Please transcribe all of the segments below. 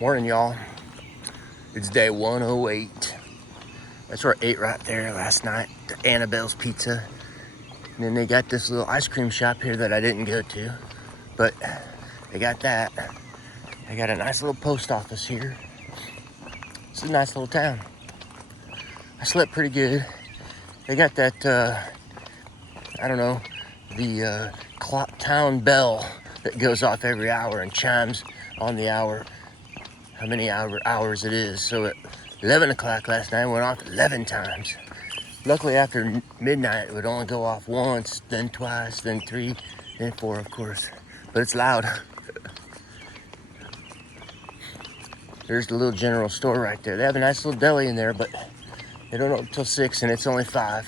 Morning, y'all. It's day 108. That's where I ate right there last night. The Annabelle's Pizza. And then they got this little ice cream shop here that I didn't go to. But they got that. They got a nice little post office here. It's a nice little town. I slept pretty good. They got that, I don't know, the clock town bell that goes off every hour and chimes on the hour, how many hours it is. So at 11 o'clock last night, it went off 11 times. Luckily, after midnight, it would only go off once, then twice, then three, then four, of course. But it's loud. There's the little general store right there. They have a nice little deli in there, but they don't open until 6, and it's only 5.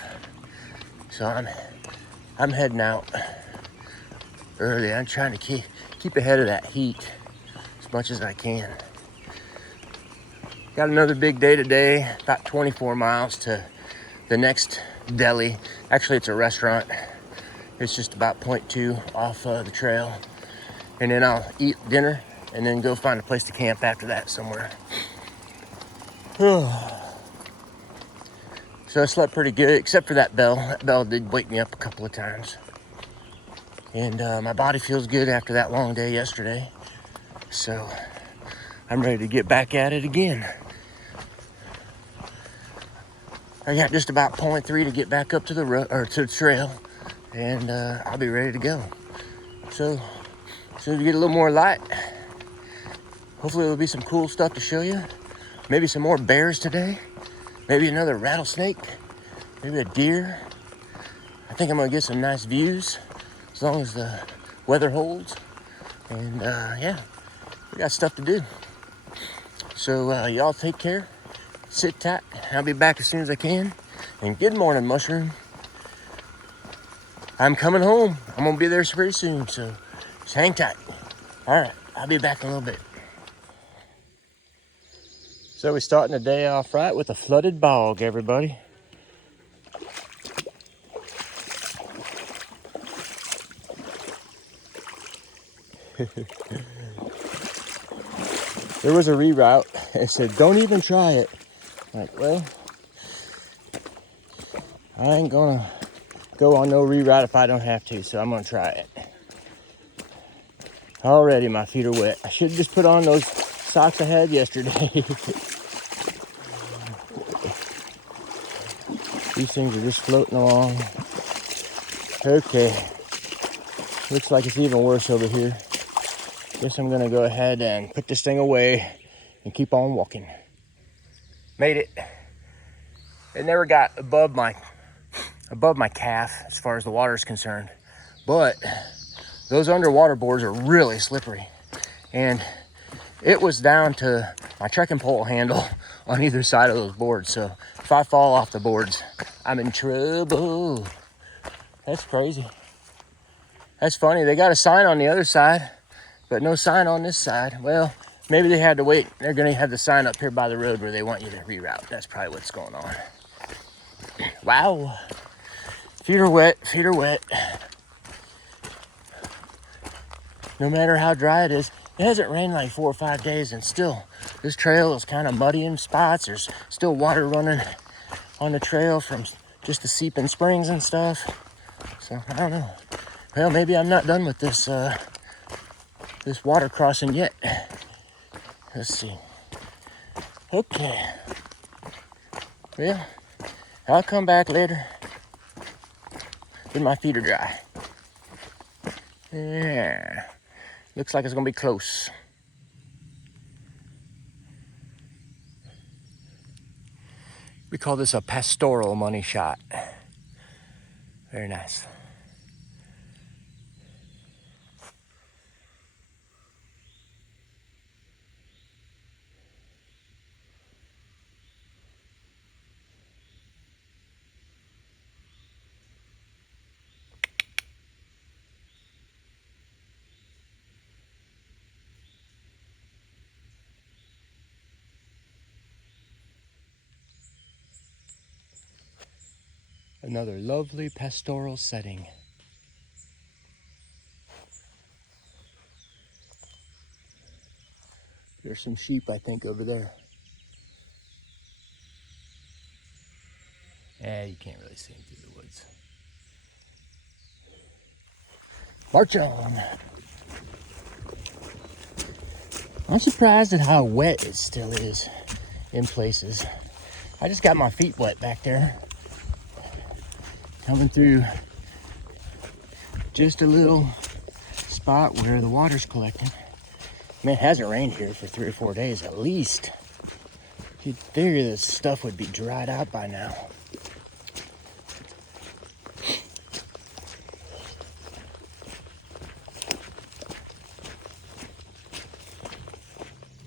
So I'm heading out early. I'm trying to keep ahead of that heat as much as I can. Got another big day today, about 24 miles to the next deli. Actually, it's a restaurant. It's just about 0.2 off the trail. And then I'll eat dinner and then go find a place to camp after that somewhere. So I slept pretty good, except for that bell. That bell did wake me up a couple of times. And my body feels good after that long day yesterday. So I'm ready to get back at it again. I got just about 0.3 to get back up to the trail, and I'll be ready to go. So as soon as we get a little more light, hopefully there'll be some cool stuff to show you. Maybe some more bears today. Maybe another rattlesnake. Maybe a deer. I think I'm gonna get some nice views as long as the weather holds. And yeah, we got stuff to do. So y'all take care. Sit tight. I'll be back as soon as I can. And good morning, Mushroom. I'm coming home. I'm gonna be there pretty soon, so just hang tight. All right, I'll be back in a little bit. So we're starting the day off right with a flooded bog, everybody. There was a reroute. It said, don't even try it. Like, well, I ain't gonna go on no reroute if I don't have to, so I'm gonna try it. Already my feet are wet. I should have just put on those socks I had yesterday. These things are just floating along. Okay. Looks like it's even worse over here. Guess I'm gonna go ahead and put this thing away and keep on walking. Made it. It never got above my calf as far as the water is concerned, but those underwater boards are really slippery, and it was down to my trekking pole handle on either side of those boards. So if I fall off the boards, I'm in trouble. That's crazy. That's funny. They got a sign on the other side, but no sign on this side. Well, maybe they had to wait. They're gonna have the sign up here by the road where they want you to reroute. That's probably what's going on. Wow. Feet are wet, feet are wet. No matter how dry it is, it hasn't rained like 4 or 5 days, and still, this trail is kind of muddy in spots. There's still water running on the trail from just the seeping springs and stuff. So, I don't know. Well, maybe I'm not done with this this water crossing yet. Let's see. Okay. Well, I'll come back later when my feet are dry. Yeah. Looks like it's gonna be close. We call this a pastoral money shot. Very nice. Another lovely pastoral setting. There's some sheep, I think, over there. You can't really see them through the woods. March on. I'm surprised at how wet it still is in places. I just got my feet wet back there. Coming through just a little spot where the water's collecting. Man, it hasn't rained here for 3 or 4 days at least. You'd figure this stuff would be dried out by now.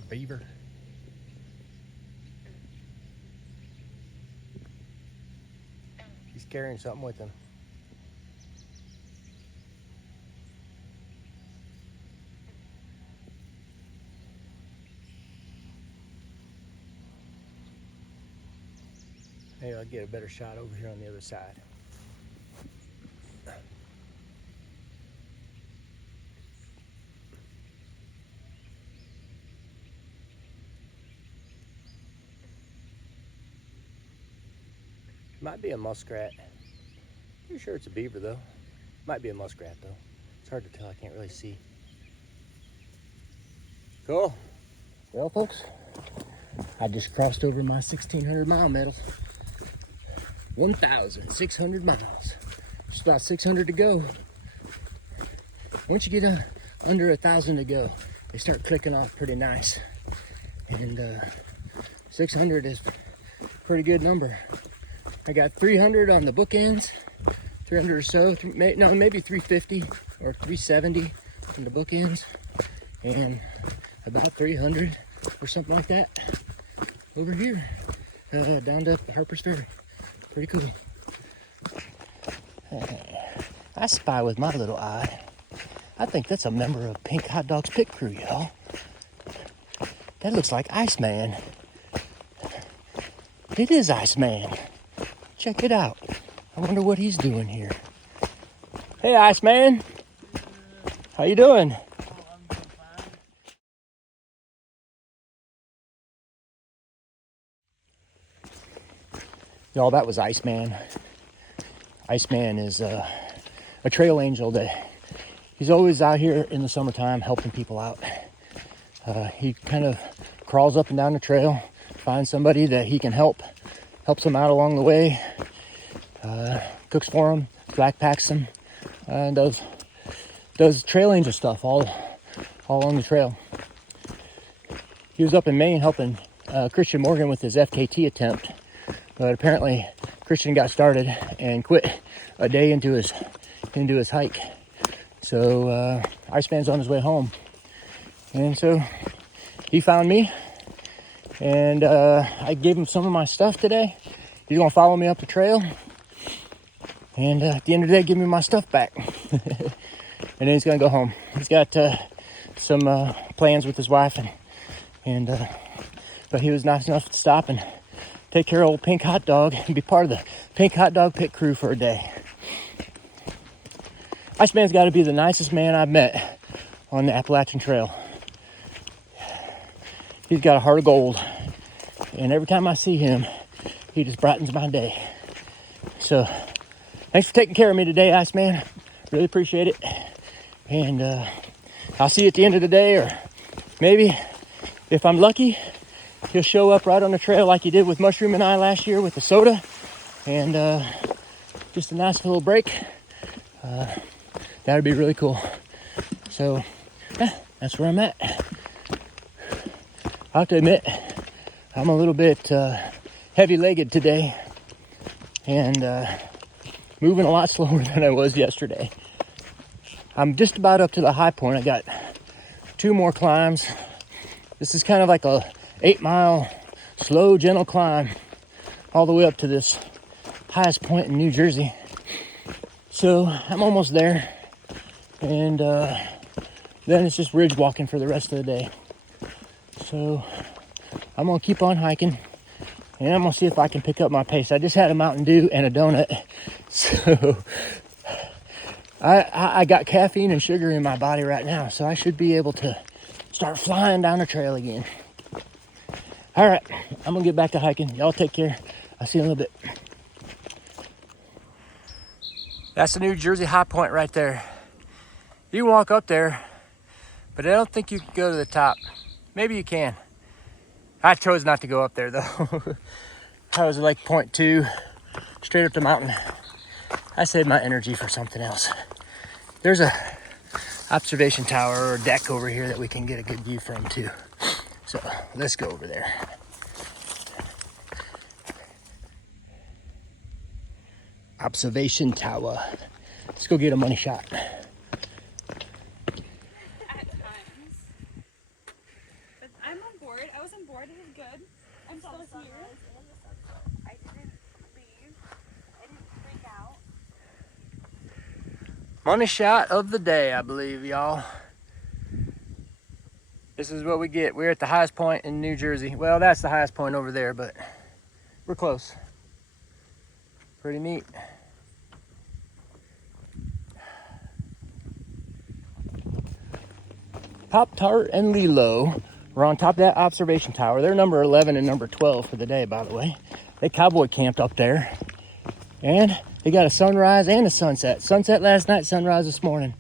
Beaver. He's carrying something with him. Maybe I'll get a better shot over here on the other side. Might be a muskrat. Pretty sure it's a beaver though. Might be a muskrat though. It's hard to tell, I can't really see. Cool. Well folks, I just crossed over my 1,600 mile medal. 1,600 miles. Just about 600 to go. Once you get under 1,000 to go, they start clicking off pretty nice. And 600 is a pretty good number. I got 300 on the bookends, 300 or so, no, maybe 350 or 370 on the bookends, and about 300 or something like that over here, down to Harper's Ferry. Pretty cool. I spy with my little eye. I think that's a member of Pink Hot Dog's pit crew, y'all. That looks like Iceman. It is Iceman. Check it out. I wonder what he's doing here. Hey, Iceman. How you doing? I'm doing fine. Y'all, that was Iceman. Iceman is a trail angel that he's always out here in the summertime helping people out. He kind of crawls up and down the trail, finds somebody that he can helps them out along the way, cooks for them, backpacks them, and does trail angel stuff all on the trail. He was up in Maine helping Christian Morgan with his FKT attempt, but apparently Christian got started and quit a day into his hike. So Iceman's on his way home, and so he found me, and I gave him some of my stuff today. He's gonna follow me up the trail, and at the end of the day, give me my stuff back. And then he's gonna go home. He's got some plans with his wife, and but he was nice enough to stop and take care of old Pink Hot Dog and be part of the Pink Hot Dog pit crew for a day. Iceman's got to be the nicest man I've met on the Appalachian Trail. He's got a heart of gold, and every time I see him, he just brightens my day. So, thanks for taking care of me today, Iceman. Really appreciate it. And I'll see you at the end of the day, or maybe, if I'm lucky, he'll show up right on the trail like he did with Mushroom and I last year with the soda. And just a nice little break. That would be really cool. So, yeah, that's where I'm at. I have to admit, I'm a little bit heavy-legged today, and moving a lot slower than I was yesterday. I'm just about up to the high point. I got 2 more climbs. This is kind of like a 8-mile slow, gentle climb all the way up to this highest point in New Jersey. So I'm almost there, and then it's just ridge walking for the rest of the day. So I'm gonna keep on hiking, and I'm gonna see if I can pick up my pace. I just had a Mountain Dew and a donut, so I got caffeine and sugar in my body right now, so I should be able to start flying down the trail again. All right, I'm gonna get back to hiking. Y'all take care. I'll see you in a little bit. That's the New Jersey high point right there. You can walk up there, but I don't think you can go to the top. Maybe you can. I chose not to go up there though. I was like 0.2 straight up the mountain. I saved my energy for something else. There's a observation tower or deck over here that we can get a good view from too. So let's go over there. Observation tower. Let's go get a money shot. At times. But I'm on board. I was on board. It was good. I'm still here. I didn't leave. I didn't freak out. Money shot of the day, I believe, y'all. This is what we get. We're at the highest point in New Jersey. Well, that's the highest point over there, but we're close. Pretty neat. Pop-Tart and Lilo were on top of that observation tower. They're number 11 and number 12 for the day, by the way. They cowboy camped up there. And they got a sunrise and a sunset. Sunset last night, sunrise this morning.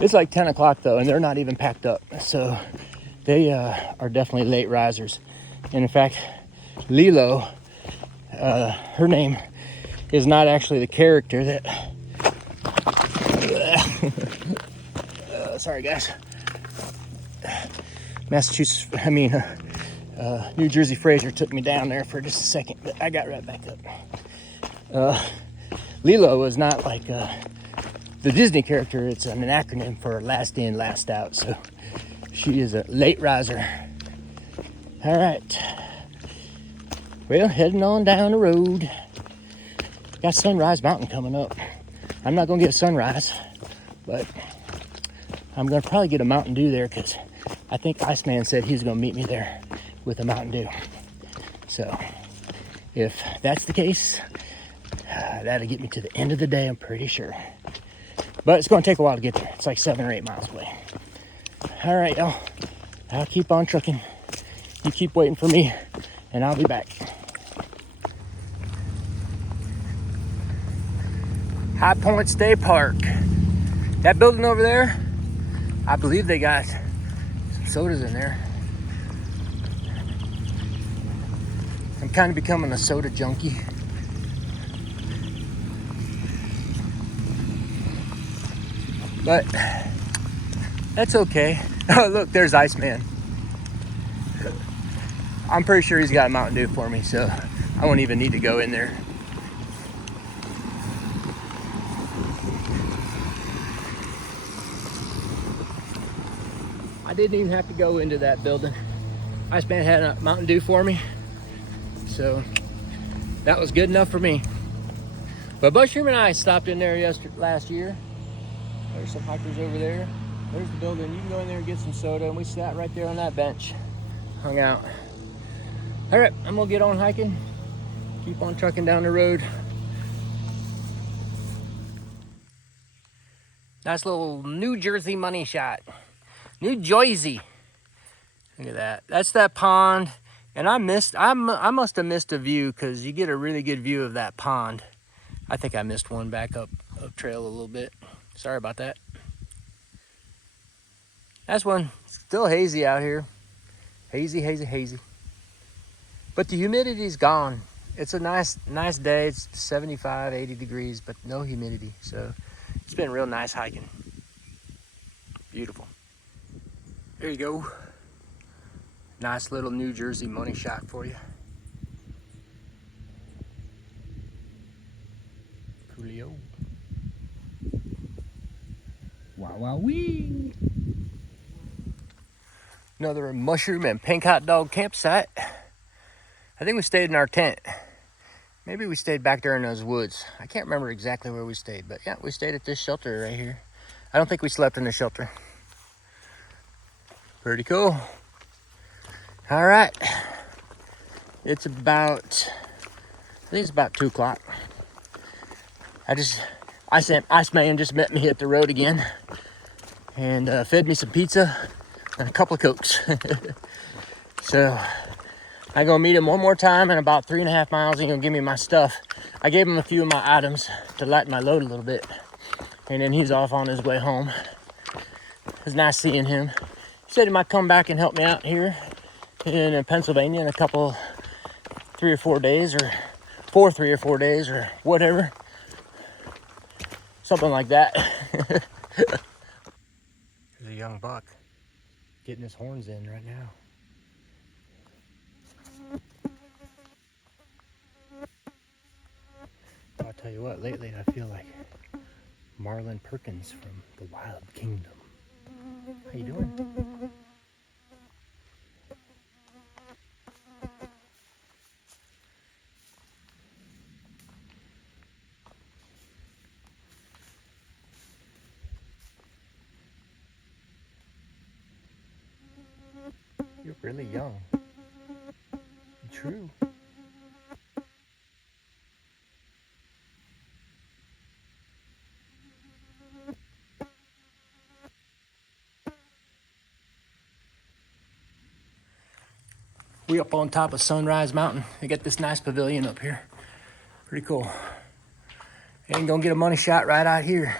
It's like 10 o'clock though, and they're not even packed up. So they are definitely late risers. And in fact, Lilo, her name is not actually the character that... sorry guys. New Jersey Fraser took me down there for just a second, but I got right back up. Lilo is not like the Disney character. It's an acronym for last in, last out. So she is a late riser. All right. Well, heading on down the road. Got Sunrise Mountain coming up. I'm not gonna get a sunrise, but I'm gonna probably get a Mountain Dew there because I think Iceman said he's gonna meet me there with a Mountain Dew. So if that's the case, that'll get me to the end of the day, I'm pretty sure. But it's gonna take a while to get there. It's like 7 or 8 miles away. All right, y'all. I'll keep on trucking. You keep waiting for me, and I'll be back. High Point State Park. That building over there, I believe they got some sodas in there. I'm kind of becoming a soda junkie. But that's okay. Oh, look, there's Iceman. I'm pretty sure he's got a Mountain Dew for me, so I won't even need to go in there. I didn't even have to go into that building. Iceman had a Mountain Dew for me, so that was good enough for me. But Bushroom and I stopped in there last year. There's some hikers over there. There's the building. You can go in there and get some soda, and we sat right there on that bench, hung out. All right, I'm gonna get on hiking, keep on trucking down the road. Nice little New Jersey money shot. New Jersey. Look at that. That's that pond. And I must have missed a view because you get a really good view of that pond. I think I missed one back up trail a little bit. Sorry about that. That's one. Still hazy out here. Hazy, hazy, hazy. But the humidity's gone. It's a nice day. It's 75, 80 degrees, but no humidity. So it's been real nice hiking. Beautiful. There you go. Nice little New Jersey money shot for you. Coolio. Wow, wow, wee. Another mushroom and pink hot dog campsite. I think we stayed in our tent. Maybe we stayed back there in those woods. I can't remember exactly where we stayed, but yeah, we stayed at this shelter right here. I don't think we slept in the shelter. Pretty cool. All right. It's about, I think it's about 2 o'clock. Iceman just met me at the road again. and fed me some pizza and a couple of Cokes. So I'm gonna meet him one more time in about 3.5 miles. He's gonna give me my stuff. I gave him a few of my items to lighten my load a little bit, and then he's off on his way home. It was nice seeing him. He said he might come back and help me out here in Pennsylvania in a couple, 3 or 4 days, or for 3 or 4 days, or whatever. Something like that. There's a young buck getting his horns in right now. I'll tell you what, lately I feel like Marlon Perkins from the Wild Kingdom. How you doing? You're really young. True. We up on top of Sunrise Mountain. They got this nice pavilion up here. Pretty cool. And gonna get a money shot right out here.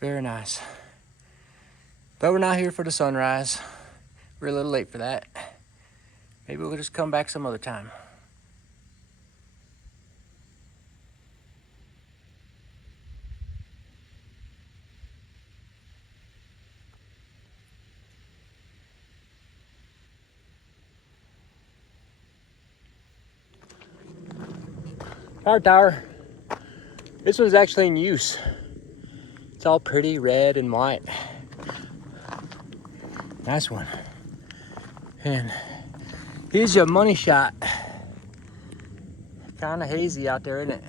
Very nice. But we're not here for the sunrise. We're a little late for that. Maybe we'll just come back some other time. Power tower. This one's actually in use. It's all pretty red and white. Nice one. And here's your money shot. Kind of hazy out there, isn't it?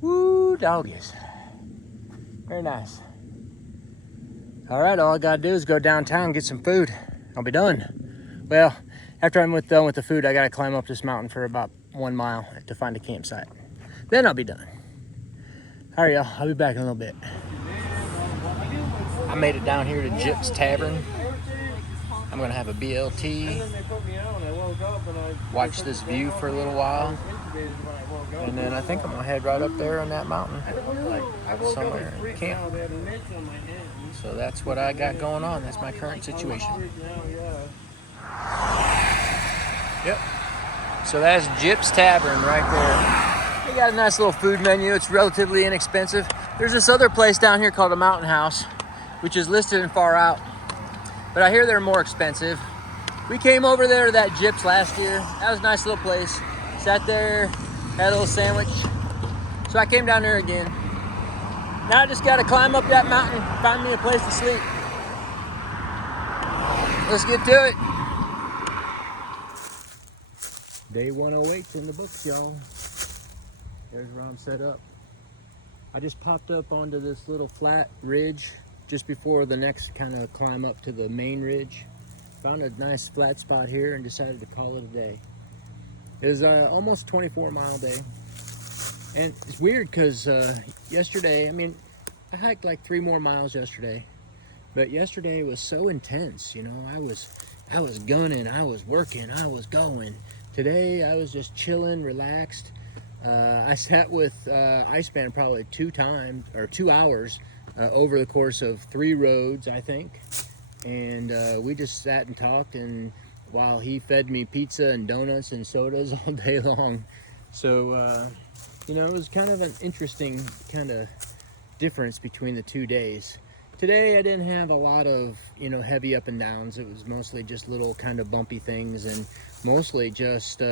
Woo, doggies. Very nice. All right, all I gotta do is go downtown and get some food. I'll be done. Well, after I'm done with the food, I gotta climb up this mountain for about 1 mile to find a campsite. Then I'll be done. All right, y'all, I'll be back in a little bit. I made it down here to Jip's Tavern. I'm gonna have a BLT, watch this view for a little while, and then I think I'm gonna head right up there on that mountain somewhere and camp. So that's what I got going on. That's my current situation. Yep. So that's Jip's Tavern right there. They got a nice little food menu. It's relatively inexpensive. There's this other place down here called a Mountain House, which is listed in Far Out, but I hear they're more expensive. We came over there to that Jip's last year. That was a nice little place. Sat there, had a little sandwich. So I came down there again. Now I just gotta climb up that mountain, find me a place to sleep. Let's get to it. Day 108's in the books, y'all. There's where I'm set up. I just popped up onto this little flat ridge just before the next kind of climb up to the main ridge. Found a nice flat spot here and decided to call it a day. It was almost 24-mile day. And it's weird because yesterday, I hiked like 3 more miles yesterday. But yesterday was so intense, you know. I was gunning, I was working, I was going. Today I was just chilling, relaxed. I sat with Iceband probably 2 hours over the course of 3 roads, I think. And we just sat and talked, and while he fed me pizza and donuts and sodas all day long. So, you know, it was kind of an interesting kind of difference between the 2 days. Today I didn't have a lot of, you know, heavy up and downs. It was mostly just little kind of bumpy things, and mostly just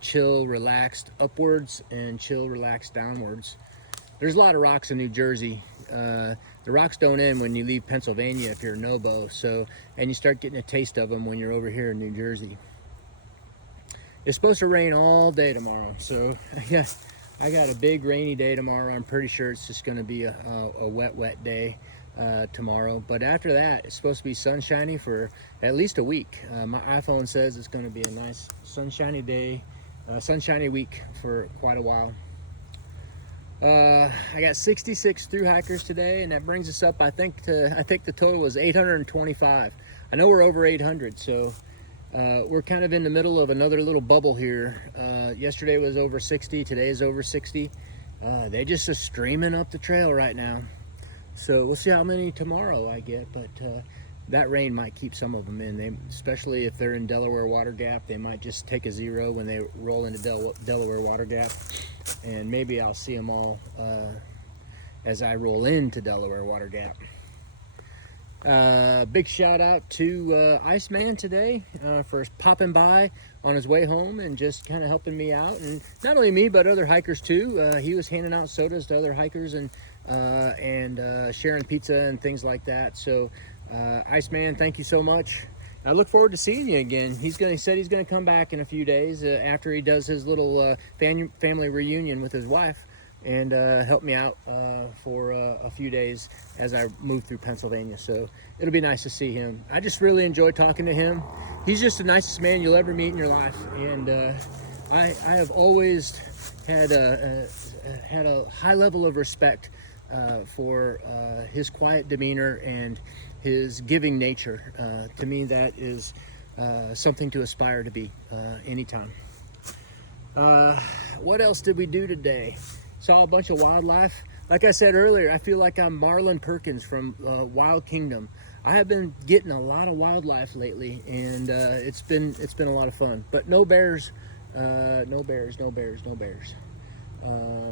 chill, relaxed upwards and chill, relaxed downwards. There's a lot of rocks in New Jersey. The rocks don't end when you leave Pennsylvania if you're a no-bo, and you start getting a taste of them when you're over here in New Jersey. It's supposed to rain all day tomorrow, so yeah, I got a big rainy day tomorrow. I'm pretty sure it's just going to be a wet day tomorrow. But after that, it's supposed to be sunshiny for at least a week. My iPhone says it's going to be a nice sunshiny day sunshiny week for quite a while. I got 66 through hikers today, and that brings us up, I think the total was 825. I know we're over 800, so we're kind of in the middle of another little bubble here. Yesterday was over 60, today is over 60. They just are streaming up the trail right now. So we'll see how many tomorrow I get, but that rain might keep some of them in. Especially if they're in Delaware Water Gap, they might just take a zero when they roll into Delaware Water Gap. And maybe I'll see them all as I roll into Delaware Water Gap. Big shout out to Iceman today for popping by on his way home and just kind of helping me out, and not only me but other hikers too. He was handing out sodas to other hikers and sharing pizza and things like that. So Iceman, thank you so much. I look forward to seeing you again. He said he's gonna come back in a few days after he does his little family reunion with his wife, and help me out for a few days as I move through Pennsylvania. So it'll be nice to see him. I just really enjoy talking to him. He's just the nicest man you'll ever meet in your life, and I have always had a high level of respect for his quiet demeanor and his giving nature. To me, that is something to aspire to be anytime. What else did we do today? Saw a bunch of wildlife. Like I said earlier, I feel like I'm Marlon Perkins from Wild Kingdom. I have been getting a lot of wildlife lately, and it's been a lot of fun. But no bears, no bears.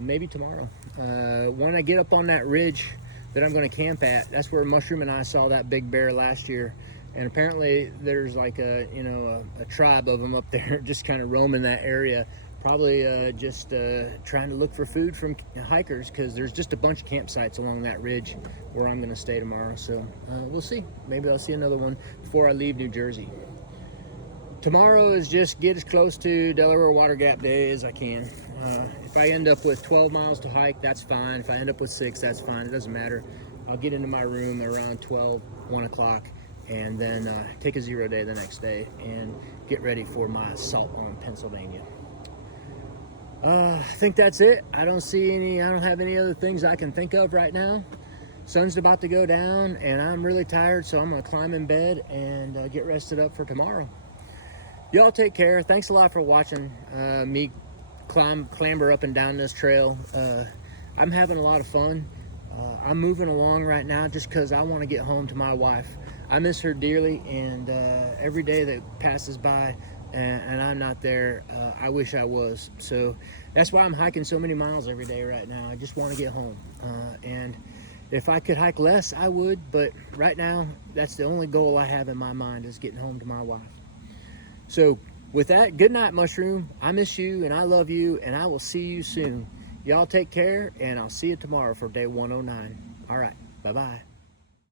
Maybe tomorrow. When I get up on that ridge that I'm going to camp at, that's where Mushroom and I saw that big bear last year. And apparently there's like a tribe of them up there just kind of roaming that area. Probably just trying to look for food from hikers, because there's just a bunch of campsites along that ridge where I'm going to stay tomorrow. So we'll see. Maybe I'll see another one before I leave New Jersey. Tomorrow is just get as close to Delaware Water Gap Day as I can. If I end up with 12 miles to hike, that's fine. If I end up with 6, that's fine. It doesn't matter. I'll get into my room around 1 o'clock, and then take a 0 day the next day and get ready for my assault on Pennsylvania. I think that's it. I don't have any other things I can think of right now. Sun's about to go down, and I'm really tired, so I'm gonna climb in bed and get rested up for tomorrow. Y'all take care. Thanks a lot for watching me clamber up and down this trail. I'm having a lot of fun. I'm moving along right now just because I want to get home to my wife. I miss her dearly, and every day that passes by and I'm not there, I wish I was. So that's why I'm hiking so many miles every day right now. I just want to get home. And if I could hike less, I would, but right now, that's the only goal I have in my mind, is getting home to my wife. So with that, good night, Mushroom. I miss you, and I love you, and I will see you soon. Y'all take care, and I'll see you tomorrow for day 109. All right, bye-bye.